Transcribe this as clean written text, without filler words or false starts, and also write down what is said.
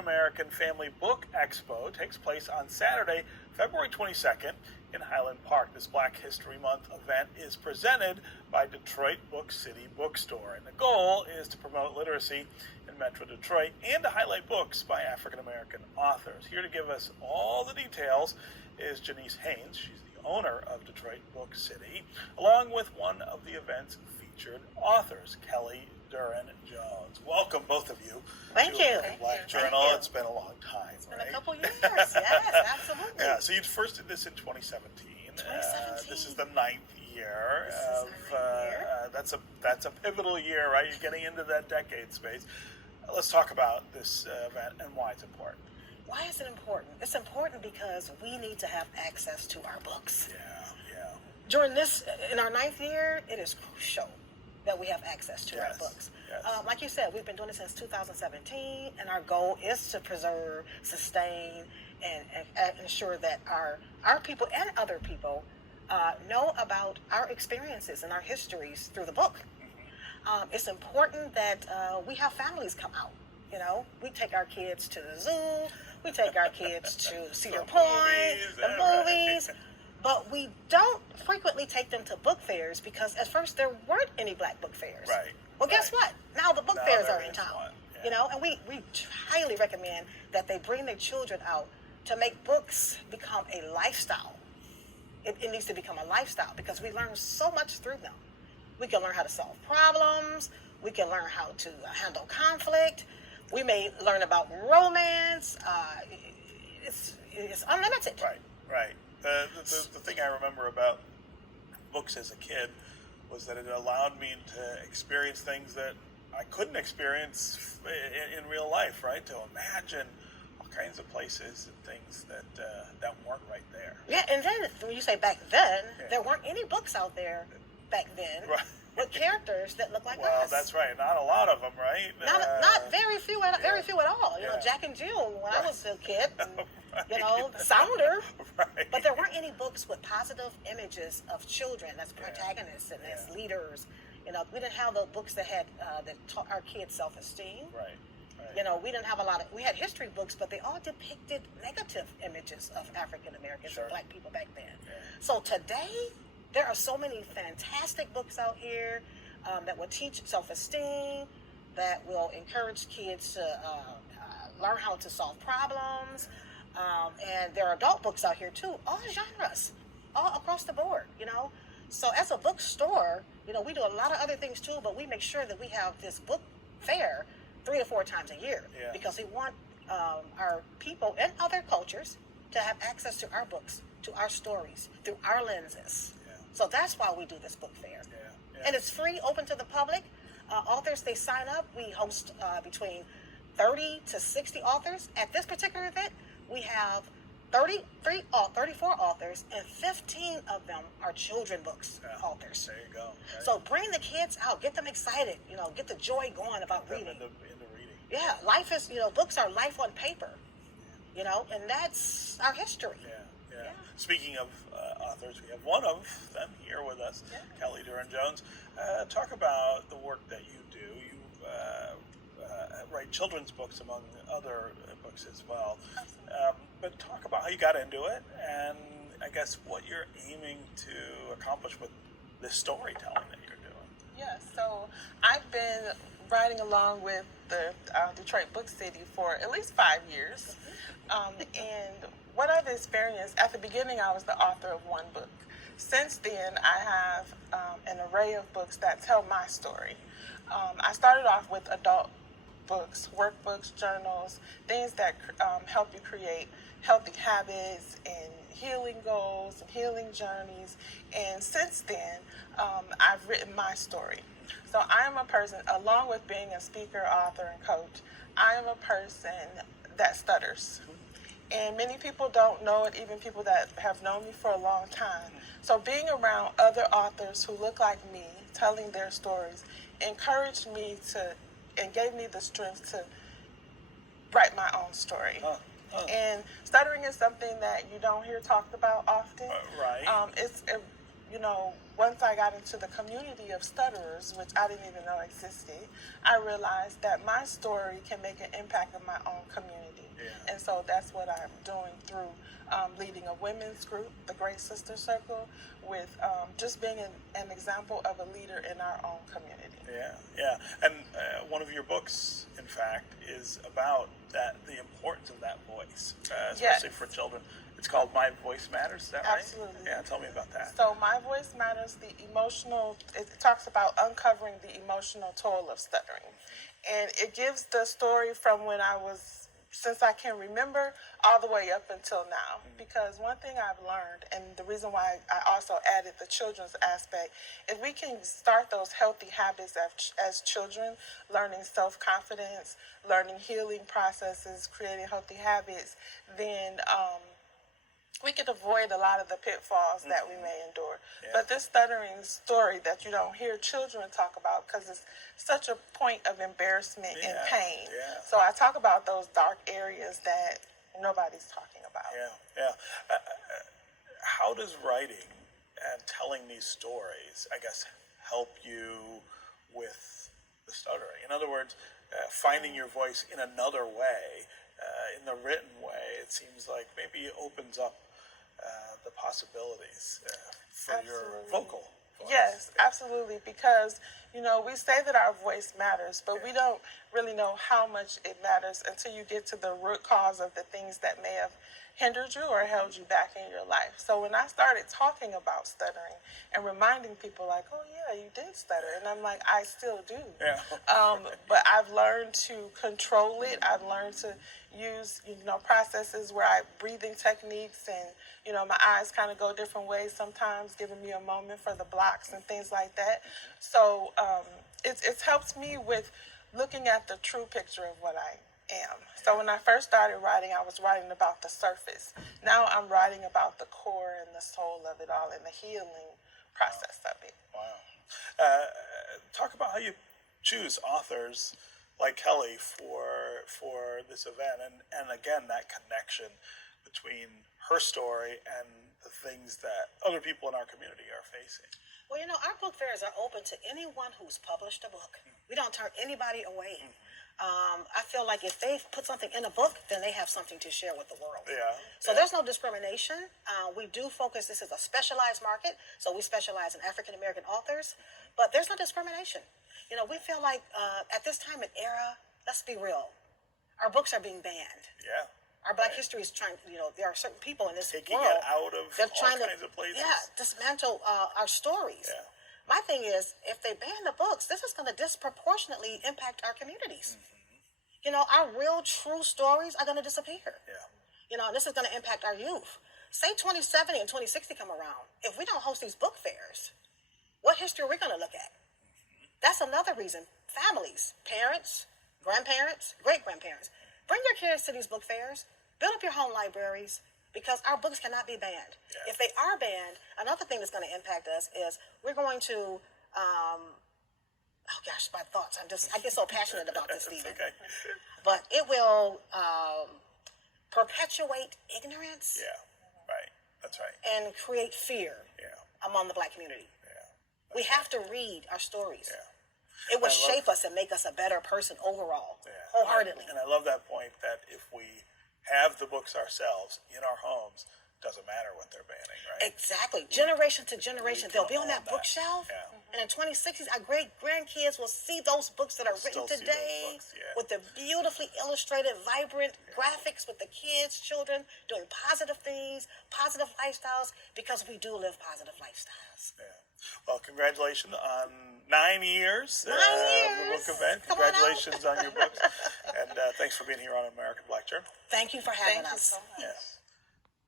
American Family Book Expo takes place on Saturday, February 22nd in Highland Park. This Black History Month event is presented by Detroit Book City Bookstore, and the goal is to promote literacy in Metro Detroit and to highlight books by African American authors. Here to give us all the details is Janice Haynes. She's the owner of Detroit Book City, along with one of the event's featured authors, Kelly Duran-Jones. Welcome, both of you. Thank you. Black Journal. It's been a long time, It's been right? a couple years. Yes, absolutely. Yeah, so you first did this in 2017. 2017. This is the 9th year. This is our 9th year. That's a pivotal year, right? You're getting into that decade space. Let's talk about this event and why it's important. Why is it important? It's important because we need to have access to our books. Yeah. During this, in our 9th year, it is crucial that we have access to our books. Yes. Like you said, we've been doing it since 2017, and our goal is to preserve, sustain, and ensure that our people and other people know about our experiences and our histories through the book. It's important that we have families come out. You know, we take our kids to the zoo, we take our kids to Cedar Point, the movies. But we don't frequently take them to book fairs because at first there weren't any black book fairs. Right. Well, guess what? Now the book fairs are in is town. one. Yeah. You know, and we highly recommend that they bring their children out to make books become a lifestyle. It needs to become a lifestyle because we learn so much through them. We can learn how to solve problems. We can learn how to handle conflict. We may learn about romance. It's unlimited. Right. The thing I remember about books as a kid was that it allowed me to experience things that I couldn't experience in real life, right? To imagine all kinds of places and things that weren't right there. Yeah, and then when you say back then, there weren't any books out there back then with characters that look like us. Well, that's right. Not a lot of them, right? Not very few at all. You know, Jack and Jill when I was a kid. And, you know, Sounder. But there weren't any books with positive images of children as protagonists and as leaders. You know, we didn't have the books that had that taught our kids self-esteem. Right. You know, we didn't have we had history books, but they all depicted negative images of African Americans and black people back then. Yeah. So today, there are so many fantastic books out here that will teach self-esteem, that will encourage kids to learn how to solve problems. And there are adult books out here too, all genres, all across the board, you know. So as a bookstore, you know, we do a lot of other things too, but we make sure that we have this book fair 3 to 4 times a year because we want our people and other cultures to have access to our books, to our stories, through our lenses. So that's why we do this book fair. And it's free, open to the public. Authors, they sign up. We host between 30 to 60 authors. At this particular event, we have 34 authors, and 15 of them are children books authors. There you go. Right. So bring the kids out, get them excited, you know, get the joy going about reading. Into reading. Yeah, life is, you know, books are life on paper, you know, and that's our history. Yeah. Speaking of authors, we have one of them here with us, Kelly Duran-Jones. Talk about the work that you do. You write children's books among other books as well. But talk about how you got into it and I guess what you're aiming to accomplish with this storytelling that you're doing. Yes, so I've been riding along with the Detroit Book City for at least 5 years. And what I've experienced, at the beginning I was the author of one book. Since then I have an array of books that tell my story. I started off with adult books, workbooks, journals, things that help you create healthy habits and healing goals and healing journeys. And since then, I've written my story. So I am a person, along with being a speaker, author, and coach, I am a person that stutters. And many people don't know it, even people that have known me for a long time. So being around other authors who look like me, telling their stories, encouraged me to, and gave me the strength to write my own story. And stuttering is something that you don't hear talked about often. Right. You know, once I got into the community of stutterers, which I didn't even know existed, I realized that my story can make an impact in my own community. Yeah. And so that's what I'm doing through leading a women's group, the Great Sister Circle, with just being an example of a leader in our own community. Yeah, yeah. And one of your books, in fact, is about the importance of that voice, especially for children. It's called My Voice Matters, is that right? Absolutely. Yeah, tell me about that. So My Voice Matters, it talks about uncovering the emotional toll of stuttering. And it gives the story from when since I can remember, all the way up until now. Because one thing I've learned, and the reason why I also added the children's aspect, if we can start those healthy habits as children, learning self-confidence, learning healing processes, creating healthy habits, then we could avoid a lot of the pitfalls that we may endure. Yeah. But this stuttering story that you don't hear children talk about, because it's such a point of embarrassment and pain. Yeah. So I talk about those dark areas that nobody's talking about. Yeah, yeah. How does writing and telling these stories, I guess, help you with the stuttering? In other words, finding your voice in another way, in the written way, it seems like maybe it opens up the possibilities for your vocal voice. Yes, absolutely. Because, we say that our voice matters, but we don't really know how much it matters until you get to the root cause of the things that may have hindered you or held you back in your life. So when I started talking about stuttering and reminding people like, oh yeah, you did stutter. And I'm like, I still do. Yeah. But I've learned to control it. I've learned to use, processes where breathing techniques and, my eyes kind of go different ways sometimes, giving me a moment for the blocks and things like that. So it's helped me with looking at the true picture of what I am. So when I first started writing, I was writing about the surface. Now I'm writing about the core and the soul of it all and the healing process of it. Wow. Talk about how you choose authors like Kelly for this event, and again, that connection between her story and the things that other people in our community are facing. Well, our book fairs are open to anyone who's published a book. We don't turn anybody away. I feel like if they've put something in a book, then they have something to share with the world. Yeah. So there's no discrimination. We do focus, this is a specialized market, so we specialize in African American authors, but there's no discrimination. We feel like at this time and era, let's be real, our books are being banned. Yeah. Our Black history is trying, there are certain people in this Taking world it out of they're all trying kinds of places. Yeah, dismantle our stories. Yeah. My thing is, if they ban the books, this is going to disproportionately impact our communities. Our real, true stories are going to disappear. Yeah. This is going to impact our youth. Say 2070 and 2060 come around. If we don't host these book fairs, what history are we going to look at? That's another reason. Families, parents, grandparents, great-grandparents, bring your kids to these book fairs. Build up your home libraries, because our books cannot be banned. Yeah. If they are banned, another thing that's going to impact us is we're going to, oh gosh, my thoughts. I get so passionate about this, Stephen. Okay. But it will perpetuate ignorance. Yeah, right. That's right. And create fear among the Black community. Yeah. We have to read our stories. Yeah. It will shape us and make us a better person overall, Yeah. wholeheartedly. And I love that point that if we have the books ourselves in our homes, doesn't matter what they're banning, right? Exactly. Generation to generation, they'll be on own that that. bookshelf. Yeah. And in 2060s, our great-grandkids will see those books that are written Still see those today books, yeah. with the beautifully illustrated, vibrant graphics with the kids, children, doing positive things, positive lifestyles, because we do live positive lifestyles. Yeah. Well, congratulations on 9 years. 9 Of the years. book event. Come on out. Congratulations on your books. And thanks for being here on American Black Journal. Thank you for having Thank you us. so much. Yes.